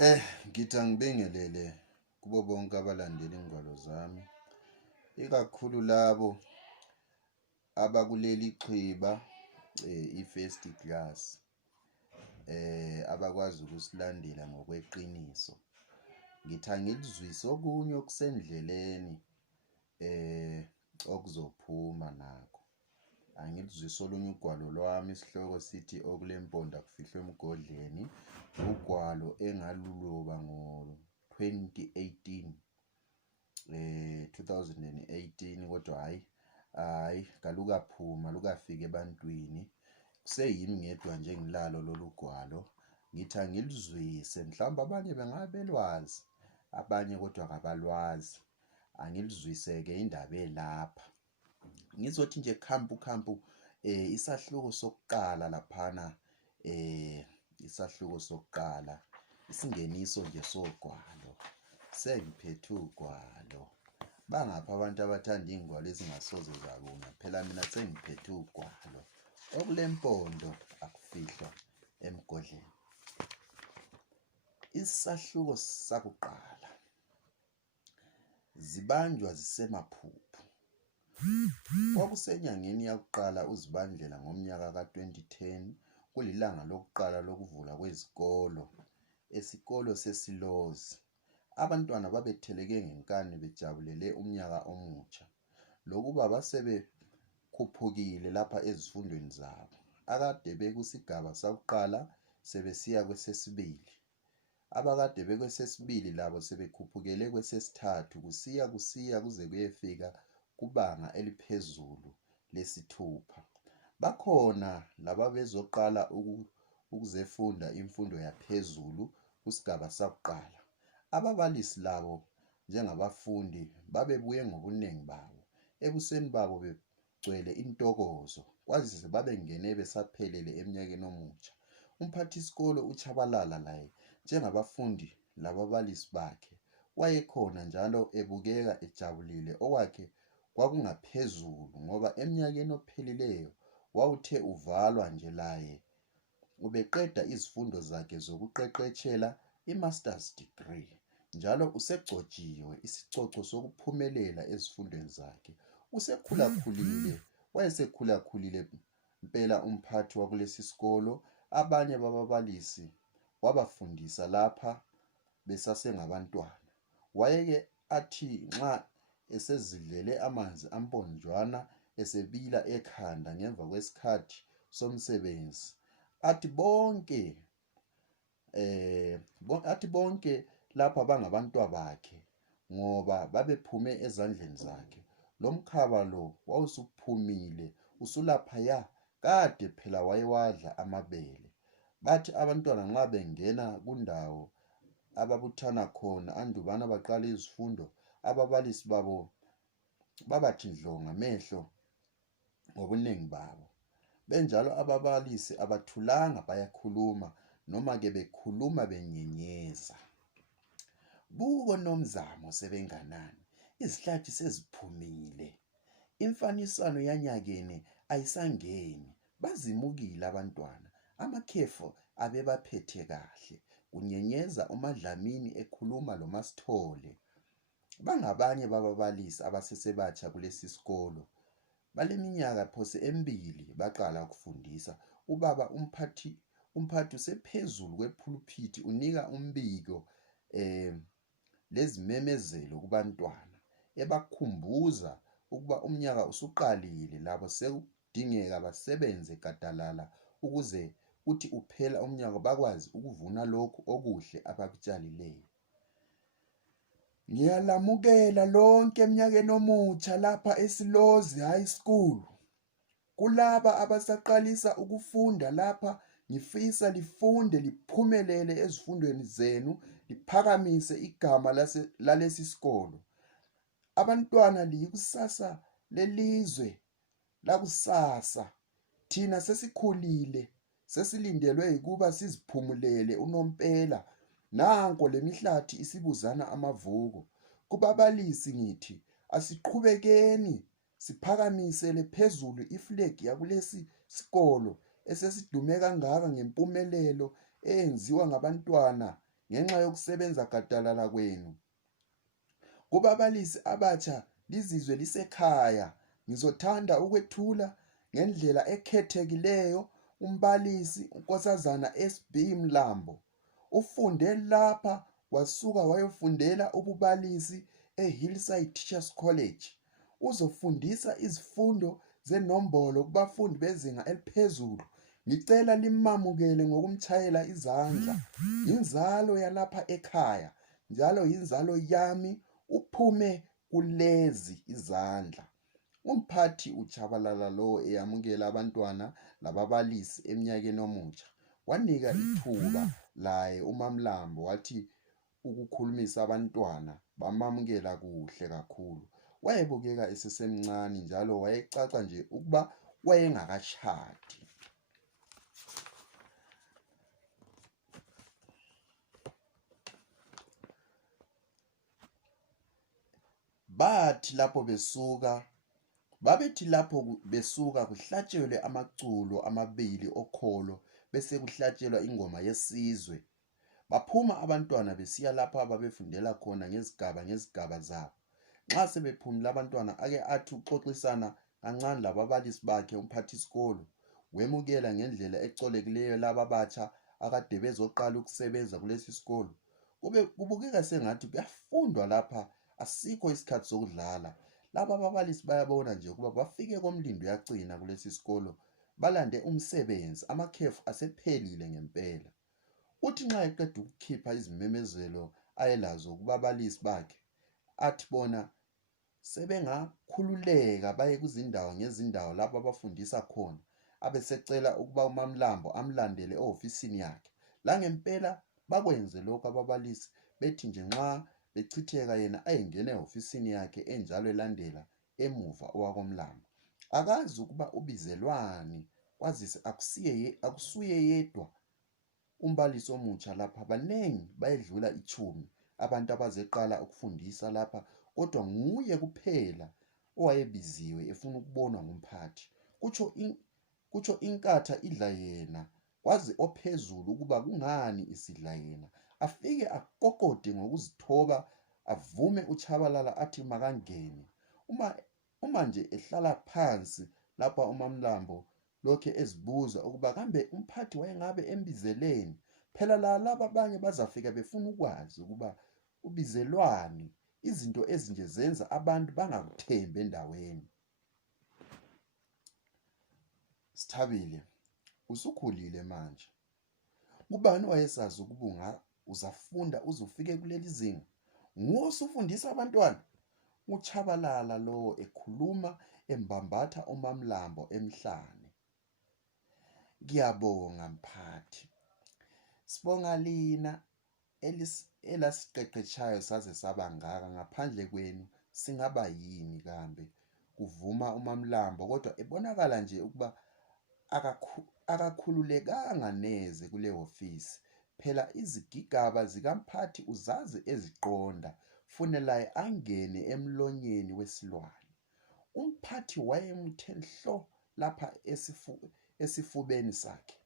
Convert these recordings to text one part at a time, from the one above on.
Ngithi angibingelele kubo bonke abalandeli ingwalo zami, ikakhulu labo abakuleli xhiba i-first class abakwazi ukusilandela ngokweqiniso. Ngithi angilizwise okunye okusendleleni okuzophuma nakho. Angilizwise olunye ugwalo lwami, isihloko sithi Okulempondo Akufihlwa Emgodleni, ugwalo engaluloba ngo-2018 2018, kodwa hhayi kalukaphuma lukafika ebantwini. Kuseyimi ngedwa nje engilalo lolu gwalo. Ngithi angilizwise, mhlawumbe abanye bengabe belwazi, abanye kodwa kabalwazi. Angilizwise-ke indaba elapha. Ngizothi nje khampu isahluko sokuqala laphana, isahluko sokuqala, isingeniso nje sogwalo. Sengiphethe ugwalo. Bangapha abantu abathanda iy'ngwalo ezingasoze zabuna, phela mina sengiphethe ugwalo. Okulempondo akufihlwa emgodleni. Isahluko sakuqala. Zibanjwa zisemaphuphu. Kwakusenyangeni yakuqala uZibandlela ngomnyaka ka-2010, kulilanga lokuqala lokuvula kwezikolo esikolo sesilozi. Abantwana babetheleke ngenkani bejabulele umnyaka omutsha. Lokuba basebekhuphukile lapha ezifundweni zabo. Akade bekusigaba sakuqala sebesiya kwesesibili. Abakade bekwesesibili labo sebekhuphukele kwesesithathu kusiya kuze kuyefika kubanga eliphezulu lesithupha. Bakhona laba bezoqala ukuzefunda imfundo yaphezulu kusigaba sakuqala. Ababalisi labo njengabafundi babebuye ngobuningi babo. Ebusweni babo begcwele intokozo, kwazise babengene besaphelele eminyakeni omutsha. Umphathisikolo uChabalala laye njengabafundi lababalisi bakhe wayekhona njalo ebukeka ejabulile. Okwakhe kwakungaphezulu ngoba eminyakeni ophelileyo wawuthe uvalwa nje laye ubeqeda izifundo zakhe zokuqeqetshela i-master's degree, njalo usegcotshiwe isicoco sokuphumelela ezifundweni zakhe. Usekhulakhulile, wayesekhulakhulile impela umphathi wakulesi sikolo. Abanye bababalisi wabafundisa lapha besasengabantwana. Wayeke athi nxa esezidlele amanzi amponjwana esebila ekhanda ngemva kwesikhathi somsebenzi, athi bonke lapha bangabantwabakhe ngoba babephume ezandleni zakhe. Lo mkhaba lo wawusuphumile usulaphaya, kade phela wayewadla amabele. Bathi abantwana nxa bengena kundawo ababuthana khona andubana baqala izifundo, ababalisi babo babathi ndlo ngamehlo ngobuningi babo. Benjalo ababalisi abathulanga bayakhuluma, noma-ke bekhuluma benyenyeza. Buko nomzamo sebenganani, izihlathi seziphumile. Imfaniswano yanyakeni ayisangeni. Bazimukile abantwana, amakhefu abebaphethe kahle. Kunyenyeza uMadlamini ekhuluma loMasithole. Bangabanye bababalisi abasesebatsha kulesi sikolo. Baleminyaka phose emibili baqala ukufundisa. Ubaba umphathi usephezulu kwepulpiti unika umbiko lezimemezelo kubantwana, ebakhumbuza ukuba umnyaka usuqalile, labo sekudingeka basebenze gadalala ukuze uthi uphela umnyaka bakwazi ukuvuna lokhu okuhle abakutshalileyo. Ngiyalamukela lonke eminyakeni omutsha lapha eSilozi High School. Kulaba abasaqalisa ukufunda lapha, ngifisa lifunde liphumelele ezifundweni zenu, liphakamise igama lalesi sikolo. Abantwana liyikusasa lelizwe lakusasa. Thina sesikhulile, sesilindelwe ukuba siziphumulele unomphela. Nanko lemihlathi isibuzana amavuko. Kubabalisi ngithi asiqhubekeni siphakamisele phezulu iflegi yakulesi sikolo esesidume kangaka ngempumelelo eyenziwa ngabantwana ngenxa yokusebenza gadalala kwenu. Kubabalisi abatsha lizizwe lisekhaya, ngizothanda ukwethula ngendlela ekhethekileyo umbalisi uNkosazana S.B. Mlambo. Ufunde lapha wasuka wayofundela ububalisi eHillside Teachers College. Uzofundisa izifundo zenombolo kubafundi bezinga eliphezulu. Ngicela limamukele ngokumtshayela izandla. Inzalo yalapha ekhaya, njalo yinzalo yami, uphume kulezi izandla. Umphathi uJabalala lo eyamukela abantwana lababalisi eminyakeni omutsha. Wanika ithuba laye uMamlambo wathi ukukhulumisa abantwana bamamukela kuhle kakhulu. Wayebukeka esesemncane njalo wayecaca nje ukuba wayengakashadi. Babethi lapho besuka kuhlatshelwe amaculo amabili okholo bese kuhlatshelwa ingoma yesizwe. Baphuma abantwana besiya lapho ababefundela khona ngezigaba zabo. Nxa sebephumile abantwana ake athi uxoxisana kancane lababalisi bakhe umphathisikolo, wemukela ngendlela ecolekileyo laba batsha akade bezoqala ukusebenza kulesi sikolo. Kubukeka sengathi kuyafundwa lapha, asikho isikhathi sokudlala. Laba ababalisi bayabona nje ukuba bafike komlindo yacina kulesi sikolo, balande umsebenzi, amakhefu asephelile ngempela. Uthi nxa eqeda ukukhipha izimemezelo ayelazo kubabalisi bakhe, athi bona sebengakhululeka baye kuzindawo ngezindawo lapho abafundisa khona, abesecela ukuba uMamlambo amlandele ehofisini yakhe. Langempela bakwenze lokho ababalisi, bethi nje nxa bechitheka yena ayengena ehofisini yakhe enjalo elandela emuva owakoMlambo. Akazi ukuba ubizelwani, kwazise akusuye yedwa umbalisi omutsha lapha. Banengi bayedlula 10 abantu abazeqala ukufundisa lapha, kodwa nguye kuphela owayebiziwe efuna ukubonwa ngumphathi. Kutsho inkatha idla yena, kwazi ophezulu ukuba kungani isidla yena. Afike aqoqode ngokuzithoba, avume uJabalala athi makangene. Uma nje ehlala phansi lapha uMamlambo lokhe ezibuza ukuba kambe umphathi wayengabe embizeleni. Phela laba abanye bazafika befuna ukwazi ukuba ubizelwani. Izinto ezinje zenza abantu bangakuthembi endaweni. Sithabile, usukhulile manje. Kubani wayesazi ukuba uzafunda uzufike kuleli zinga? Nguwe usufundisa abantwana? uJabalala lo ekhuluma embambatha uMamlambo emhlane. Ngiyabonga mphathi. Sibonga lina elasiqeqetshayo saze sabangaka. Ngaphandle kwenu singaba yini kambe? Kuvuma uMamlambo, kodwa ebonakala nje ukuba akakhululekanga neze kule hofisi. Phela izigigaba zikamphathi uzazi eziqonda, funelaye angene emlonyeni wesilwane. Umphathi wayemthe nhlo lapha esifubeni sakhe.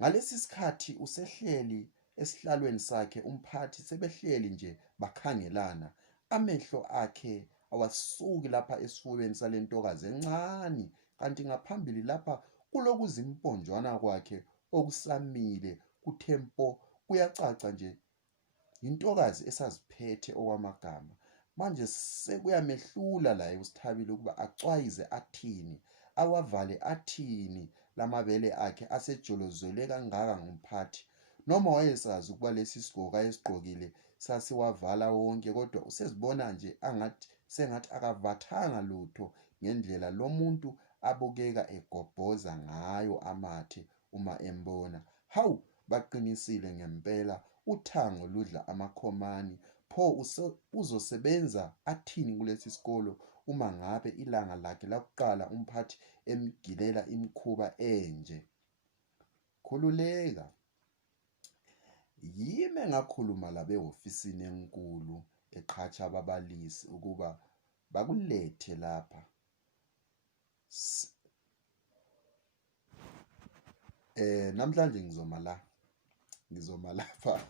Ngalesi sikhathi usehleli esihlalweni sakhe umphathi, sebehleli nje bakhangelana. Amehlo akhe awasuki lapha esifubeni salentokazi encane, kanti ngaphambili lapha kulokuzimponjwana kwakhe okusamile kuthe mpo. Kuyacaca nje intokazi esaziphethe okwamagama. Manje sekuyamehlula laye uSithabile ukuba acwayize athini, awavale athini lamabele akhe asejolozele kangaka ngumphathi. Noma wayesazi ukuba lesi sigqoko ayesigqokile sasiwavala wonke, kodwa usezibona nje sengathi akavathanga lutho ngendlela lomuntu abukeka egobhoza ngayo amathe uma embona. Hawu, baqinisile ngempela, uthango ludla amakhomani. Pho uzosebenza athini kulesi sikolo uma ngabe ilanga lakhe lakuqala umphathi emgilela imikhuba enje? Khululeka. Yime ngakhuluma labehofisini enkulu eqhatsha ababalisi ukuba bakulethe lapha. Namhlanje ngizoma lapha